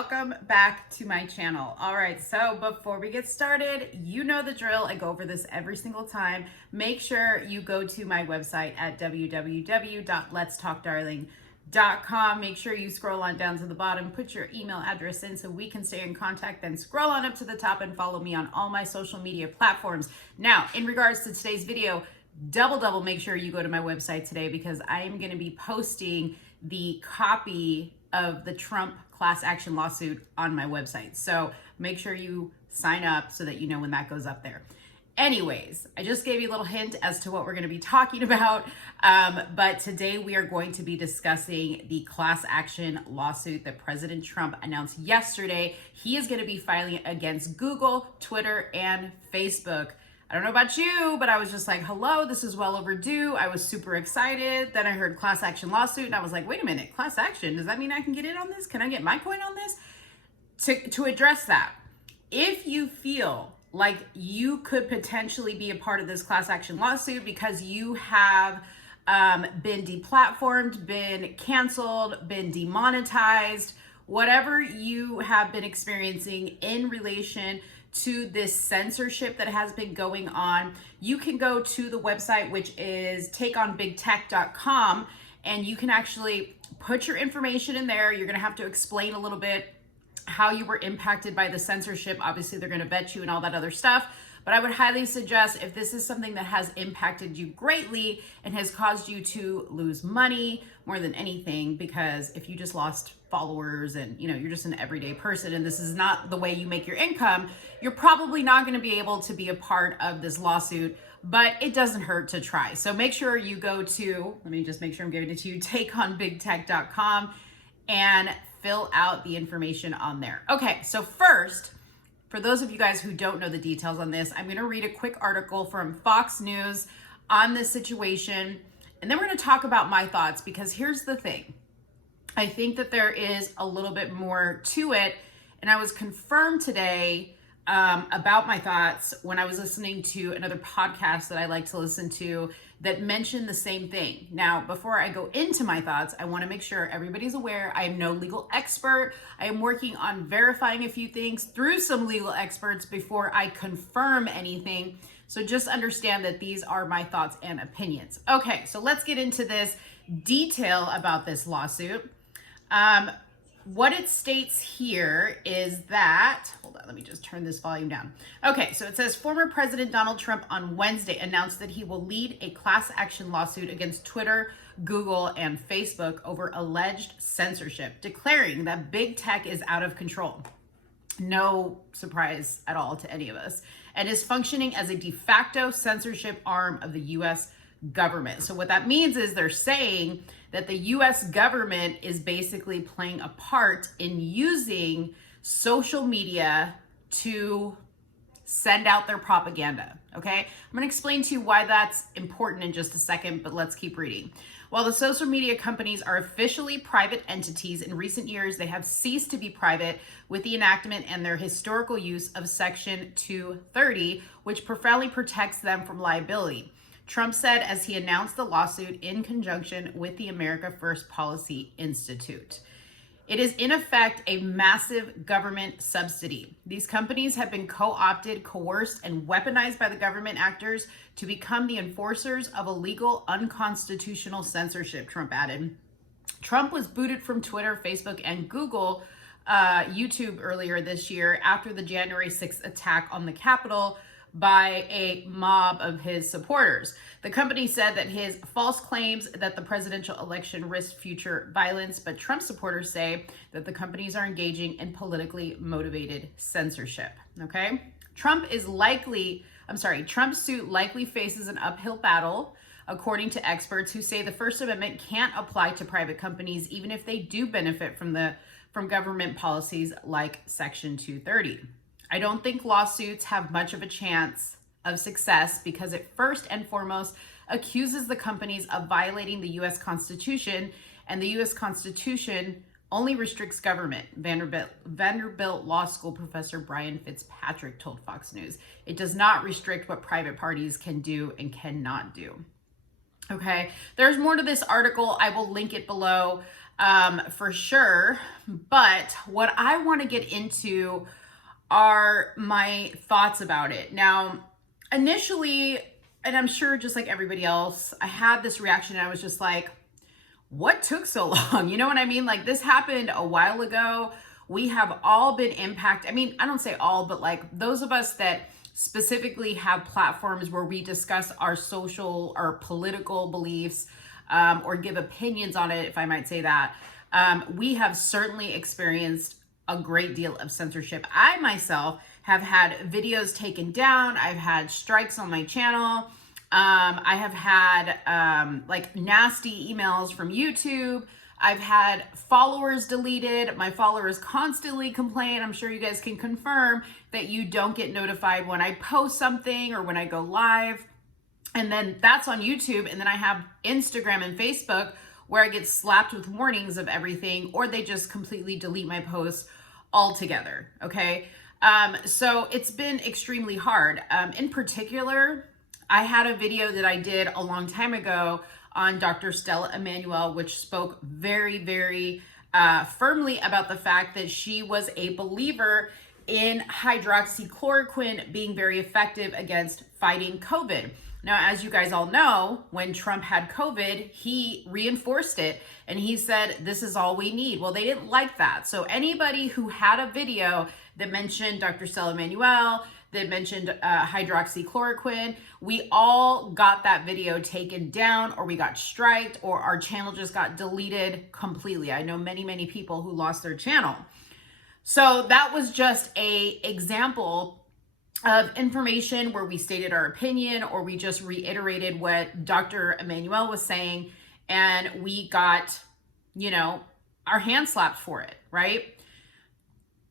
welcome back to my channel. All right, so before we get started, you know the drill. I go over this every single time. Make sure you go to my website at www.letstalkdarling.com. Make sure you scroll on down to the bottom, put your email address in so we can stay in contact, then scroll on up to the top and follow me on all my social media platforms. Now, in regards to today's video, double make sure you go to my website today because I am going to be posting the copy of the Trump class action lawsuit on my website. So make sure you sign up so that you know when that goes up there. Anyways, I just gave you a little hint as to what we're going to be talking about. But today we are going to be discussing the class action lawsuit that President Trump announced yesterday. He is going to be filing against Google, Twitter, and Facebook. I don't know about you, but I was just like, hello, this is well overdue. I was super excited. Then I heard class action lawsuit and I was like, wait a minute, class action? Does that mean I can get in on this? Can I get my coin on this? To address that, if you feel like you could potentially be a part of this class action lawsuit because you have been deplatformed, been canceled, been demonetized, whatever you have been experiencing in relation to this censorship that has been going on, you can go to the website, which is takeonbigtech.com, and you can actually put your information in there. You're going to have to explain a little bit how you were impacted by the censorship. Obviously, they're going to vet you and all that other stuff. But I would highly suggest if this is something that has impacted you greatly and has caused you to lose money more than anything, because if you just lost followers and you're just an everyday person and this is not the way you make your income, you're probably not going to be able to be a part of this lawsuit, but it doesn't hurt to try. So make sure you go to, let me just make sure I'm giving it to you, takeonbigtech.com and fill out the information on there. Okay, so first, for those of you guys who don't know the details on this, I'm going to read a quick article from Fox News on this situation, and then we're going to talk about my thoughts, because here's the thing. I think that there is a little bit more to it, and I was confirmed today about my thoughts when I was listening to another podcast that I like to listen to that mentioned the same thing. Now, before I go into my thoughts, I want to make sure everybody's aware I am no legal expert. I am working on verifying a few things through some legal experts before I confirm anything. So just understand that these are my thoughts and opinions. Okay, so let's get into this detail about this lawsuit. What it states here is that, hold on, let me just turn this volume down. Okay, so it says former President Donald Trump on Wednesday announced that he will lead a class action lawsuit against Twitter, Google, and Facebook over alleged censorship, declaring that big tech is out of control. No surprise at all to any of us, and is functioning as a de facto censorship arm of the U.S. government. So what that means is they're saying that the US government is basically playing a part in using social media to send out their propaganda. Okay, I'm going to explain to you why that's important in just a second, but let's keep reading. While the social media companies are officially private entities, in recent years they have ceased to be private with the enactment and their historical use of Section 230, which profoundly protects them from liability, Trump said as he announced the lawsuit in conjunction with the America First Policy Institute. It is in effect a massive government subsidy. These companies have been co-opted, coerced, and weaponized by the government actors to become the enforcers of illegal, unconstitutional censorship, Trump added. Trump was booted from Twitter, Facebook, and Google, YouTube earlier this year after the January 6th attack on the Capitol by a mob of his supporters. The company said that his false claims that the presidential election risked future violence, but Trump supporters say that the companies are engaging in politically motivated censorship. Okay? Trump's suit likely faces an uphill battle, according to experts who say the First Amendment can't apply to private companies even if they do benefit from government policies like Section 230. I don't think lawsuits have much of a chance of success because it first and foremost accuses the companies of violating the U.S. Constitution, and the U.S. Constitution only restricts government, Vanderbilt Law School professor Brian Fitzpatrick told Fox News. It does not restrict what private parties can do and cannot do. Okay, there's more to this article. I will link it below. for sure. But what I want to get into are my thoughts about it. Now, initially, and I'm sure just like everybody else, I had this reaction and I was just like, what took so long? You know what I mean? Like, this happened a while ago. We have all been impacted. I mean, I don't say all, but like those of us that specifically have platforms where we discuss our social or political beliefs, or give opinions on it, if I might say that, we have certainly experienced a great deal of censorship. I myself have had videos taken down. I've had strikes on my channel. I have had like nasty emails from YouTube. I've had followers deleted. My followers constantly complain. I'm sure you guys can confirm that you don't get notified when I post something or when I go live. And then that's on YouTube. And then I have Instagram and Facebook where I get slapped with warnings of everything, or they just completely delete my posts altogether. Okay. So it's been extremely hard. In particular, I had a video that I did a long time ago on Dr. Stella Immanuel, which spoke very, very firmly about the fact that she was a believer in hydroxychloroquine being very effective against fighting COVID. Now, as you guys all know, when Trump had COVID, he reinforced it and he said, this is all we need. Well, they didn't like that. So anybody who had a video that mentioned Dr. Stella Immanuel, that mentioned hydroxychloroquine, we all got that video taken down, or we got striked, or our channel just got deleted completely. I know many, many people who lost their channel. So that was just a example of information where we stated our opinion, or we just reiterated what Dr. Immanuel was saying, and we got, you know, our hands slapped for it, right?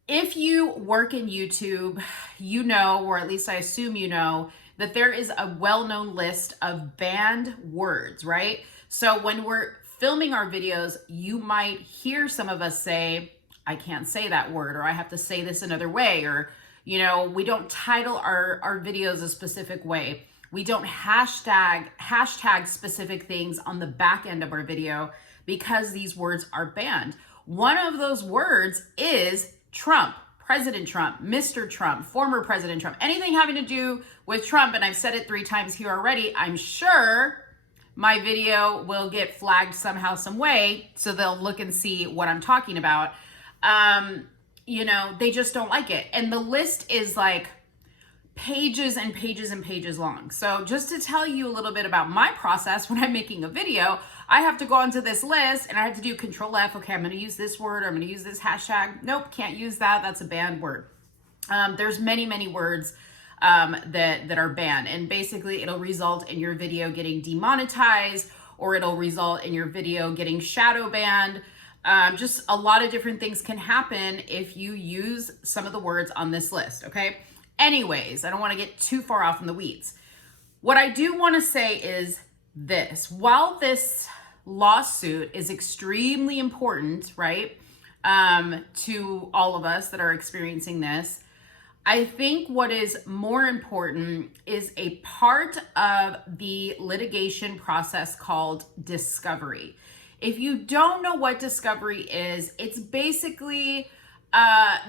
If you work in YouTube, you know, or at least I assume you know, that there is a well-known list of banned words, right? So when we're filming our videos, you might hear some of us say, I can't say that word, or I have to say this another way, or, you know, we don't title our videos a specific way. We don't hashtag specific things on the back end of our video because these words are banned. One of those words is Trump, President Trump, Mr. Trump, former President Trump, anything having to do with Trump. And I've said it 3 times here already. I'm sure my video will get flagged somehow, some way, so they'll look and see what I'm talking about. You know, they just don't like it. And the list is like pages and pages and pages long. So just to tell you a little bit about my process when I'm making a video, I have to go onto this list and I have to do Control F. Okay, I'm going to use this word, or I'm going to use this hashtag. Nope, can't use that. That's a banned word. There's many, many words that are banned, and basically it'll result in your video getting demonetized, or it'll result in your video getting shadow banned. Just a lot of different things can happen if you use some of the words on this list, okay? Anyways, I don't want to get too far off in the weeds. What I do want to say is this. While this lawsuit is extremely important, right, to all of us that are experiencing this, I think what is more important is a part of the litigation process called discovery. If you don't know what discovery is, it's basically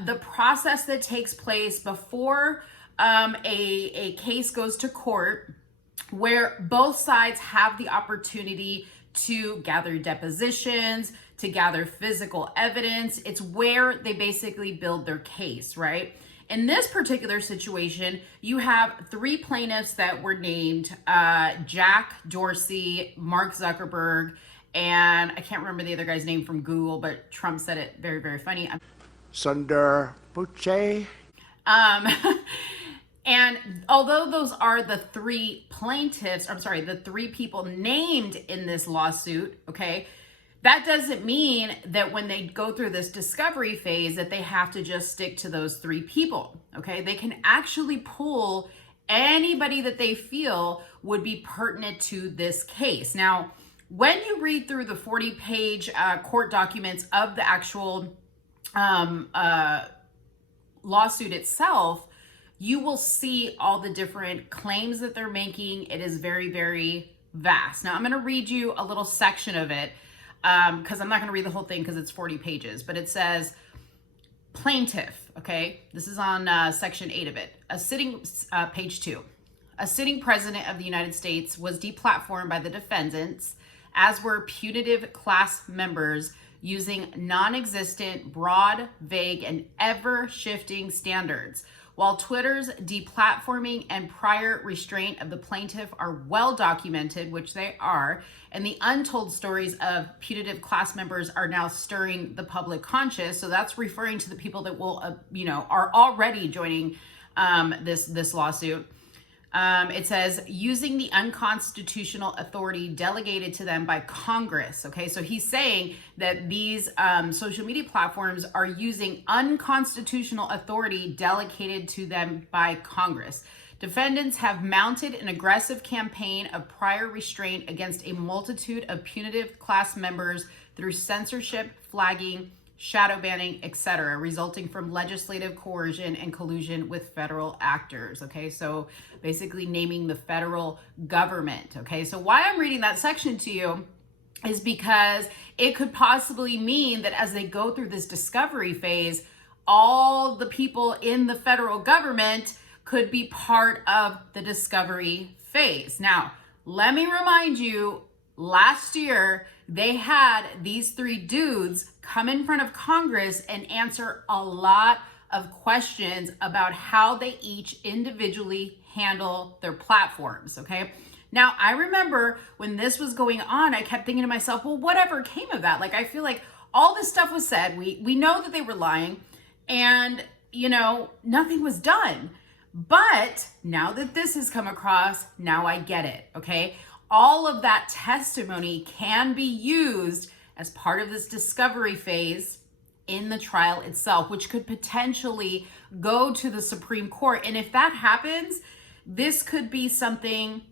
the process that takes place before a case goes to court, where both sides have the opportunity to gather depositions, to gather physical evidence. It's where they basically build their case, right? In this particular situation, you have 3 plaintiffs that were named, Jack Dorsey, Mark Zuckerberg, and I can't remember the other guy's name from Google, but Trump said it very, very funny. Sundar Pichai. And although those are the 3 plaintiffs, the 3 people named in this lawsuit, okay, that doesn't mean that when they go through this discovery phase that they have to just stick to those 3 people, okay? They can actually pull anybody that they feel would be pertinent to this case. Now, when you read through the 40-page court documents of the actual lawsuit itself, you will see all the different claims that they're making. It is very, very vast. Now, I'm going to read you a little section of it. because I'm not going to read the whole thing because it's 40 pages, but it says, plaintiff, okay? This is on section 8 of it. Page 2. A sitting president of the United States was deplatformed by the defendants, as were putative class members, using non-existent, broad, vague, and ever-shifting standards. While Twitter's deplatforming and prior restraint of the plaintiff are well documented, which they are, and the untold stories of putative class members are now stirring the public conscious. So that's referring to the people that will, are already joining this lawsuit. It says, using the unconstitutional authority delegated to them by Congress. Okay, so he's saying that these social media platforms are using unconstitutional authority delegated to them by Congress. Defendants have mounted an aggressive campaign of prior restraint against a multitude of putative class members through censorship, flagging, shadow banning, etc., resulting from legislative coercion and collusion with federal actors. Okay, so basically naming the federal government. Okay, so why I'm reading that section to you is because it could possibly mean that as they go through this discovery phase, all the people in the federal government could be part of the discovery phase. Now, let me remind you, last year, they had these 3 dudes come in front of Congress and answer a lot of questions about how they each individually handle their platforms, okay? Now, I remember when this was going on, I kept thinking to myself, well, whatever came of that? Like, I feel like all this stuff was said. We know that they were lying and, nothing was done. But now that this has come across, now I get it, okay? All of that testimony can be used as part of this discovery phase in the trial itself, which could potentially go to the Supreme Court. And if that happens, this could be something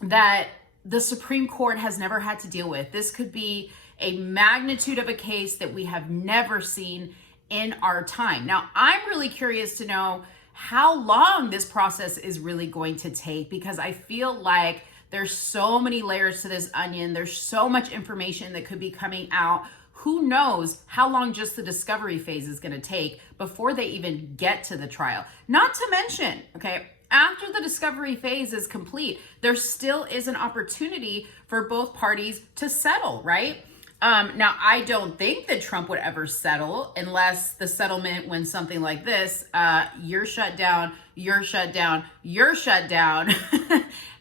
that the Supreme Court has never had to deal with. This could be a magnitude of a case that we have never seen in our time. Now, I'm really curious to know how long this process is really going to take, because I feel like there's so many layers to this onion. There's so much information that could be coming out. Who knows how long just the discovery phase is going to take before they even get to the trial? Not to mention, okay, after the discovery phase is complete, there still is an opportunity for both parties to settle, right? Now, I don't think that Trump would ever settle unless the settlement went something like this. You're shut down, you're shut down, you're shut down,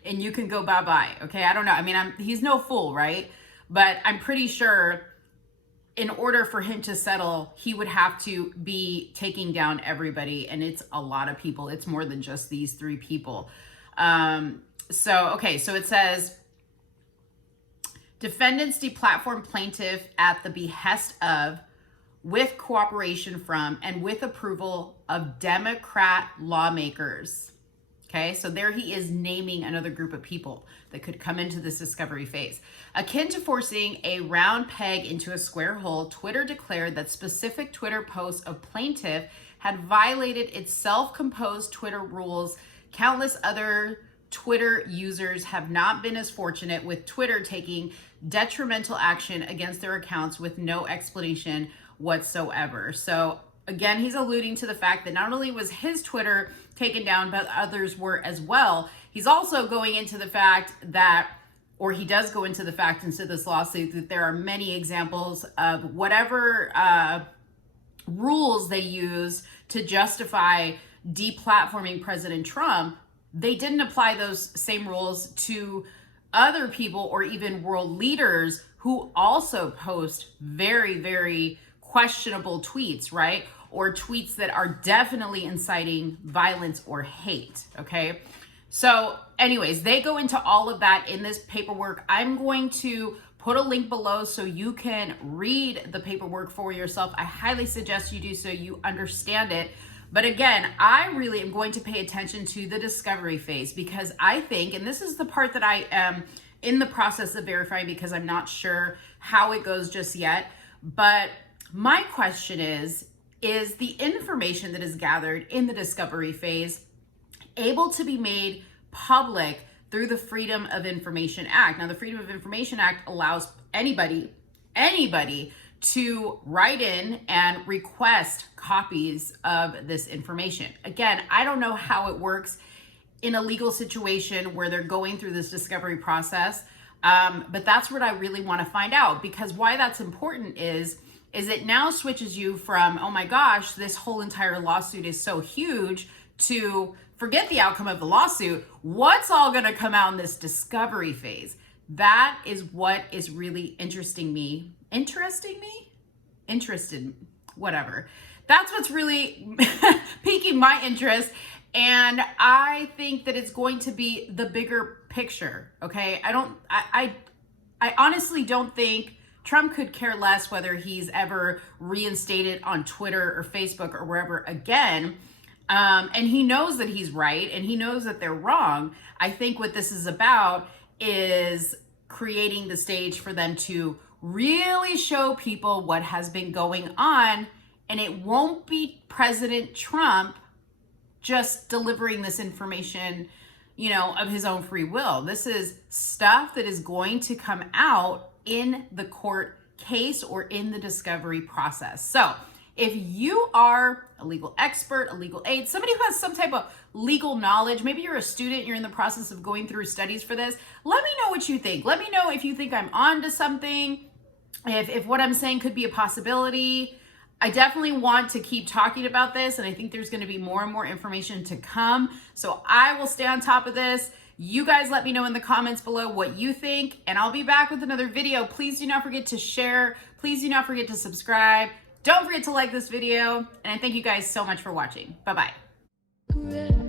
and you can go bye-bye, okay? I don't know. I mean, he's no fool, right? But I'm pretty sure in order for him to settle, he would have to be taking down everybody, and it's a lot of people. It's more than just these 3 people. So it says, defendants deplatform plaintiff at the behest of, with cooperation from, and with approval of Democrat lawmakers. Okay, so there he is naming another group of people that could come into this discovery phase. Akin to forcing a round peg into a square hole, Twitter declared that specific Twitter posts of plaintiff had violated its self-composed Twitter rules. Countless other Twitter users have not been as fortunate, with Twitter taking detrimental action against their accounts with no explanation whatsoever. So again, he's alluding to the fact that not only was his Twitter taken down, but others were as well. He's also going into the fact that, or he does go into the fact into this lawsuit, that there are many examples of whatever rules they used to justify deplatforming President Trump, they didn't apply those same rules to other people or even world leaders who also post very, very questionable tweets, right? Or tweets that are definitely inciting violence or hate, okay? So anyways, they go into all of that in this paperwork. I'm going to put a link below so you can read the paperwork for yourself. I highly suggest you do so you understand it. But again, I really am going to pay attention to the discovery phase, because I think, and this is the part that I am in the process of verifying because I'm not sure how it goes just yet. But my question is the information that is gathered in the discovery phase able to be made public through the Freedom of Information Act? Now, the Freedom of Information Act allows anybody anybody to write in and request copies of this information. Again, I don't know how it works in a legal situation where they're going through this discovery process, but that's what I really want to find out, because why that's important is it now switches you from, oh my gosh, this whole entire lawsuit is so huge, to forget the outcome of the lawsuit. What's all going to come out in this discovery phase? That is what is really whatever. That's what's really piquing my interest. And I think that it's going to be the bigger picture. Okay. I honestly don't think Trump could care less whether he's ever reinstated on Twitter or Facebook or wherever again. And he knows that he's right and he knows that they're wrong. I think what this is about is creating the stage for them to really show people what has been going on. And it won't be President Trump just delivering this information, of his own free will. This is stuff that is going to come out in the court case or in the discovery process. So if you are a legal expert, a legal aide, somebody who has some type of legal knowledge, maybe you're a student, you're in the process of going through studies for this, let me know what you think. Let me know if you think I'm onto something, if what I'm saying could be a possibility. I definitely want to keep talking about this, and I think there's going to be more and more information to come. So I will stay on top of this. You guys let me know in the comments below what you think, and I'll be back with another video. Please do not forget to share. Please do not forget to subscribe. Don't forget to like this video, and I thank you guys so much for watching. Bye-bye.